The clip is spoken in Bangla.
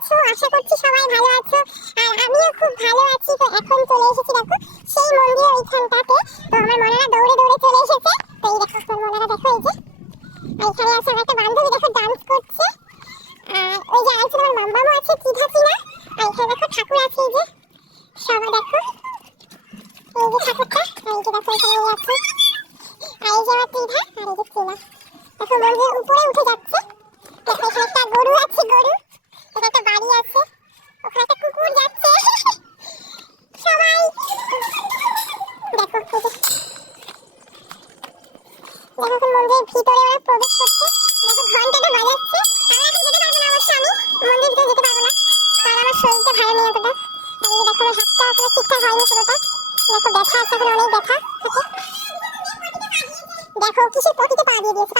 আছো? আশা করছি সবাই ভালো আছো। আর আমিও খুব ভালো আছি। তো এখন চলে এসেছি দেখো সেই মন্দিরের ওইখানটাতে। তো আমার মনারা দৌড়ে দৌড়ে চলে এসেছে। তো এই দেখো আমার মনারা দেখো এই যে এইখানে আছে আমার একটা বান্ধবী দেখো ডান্স করছে। আর ওই যে আছে আমার মাম্মামও আছে চিধাচি না। আর এখানে দেখো ঠাকুর আছে এই যে সবাই দেখো এই যে ঠাকুরটা। আর এই যে দেখো এখানে আছে আর এই যে আমার চিধা আর এই যে চিনা দেখো মন্দিরের উপরে উঠে যাচ্ছে। দেখো এখানে একটা গরু আছে গরু। এখানে একটা বাড়ি আছে ওখানে একটা কুকুর যাচ্ছে সবাই দেখো দেখো মন্দিরের ভিতরে ওরা প্রবেশ করছে। দেখো ঘন্টাটা বাজাচ্ছে। আমি এখন যেতে পারবো না অবশ্য আমি মন্দিরের ভিতরে যেতে পারবো না কারণ আমার শরীরটা ভালো নেই অতটা। আর এই দেখো আমার হাতটা এখনো ঠিকঠাক হয়নি পুরোটা। দেখো ব্যথা আছে এখন অনেক ব্যথা থাকে। দেখো কিসের পটিতে পা দিয়ে দিয়েছে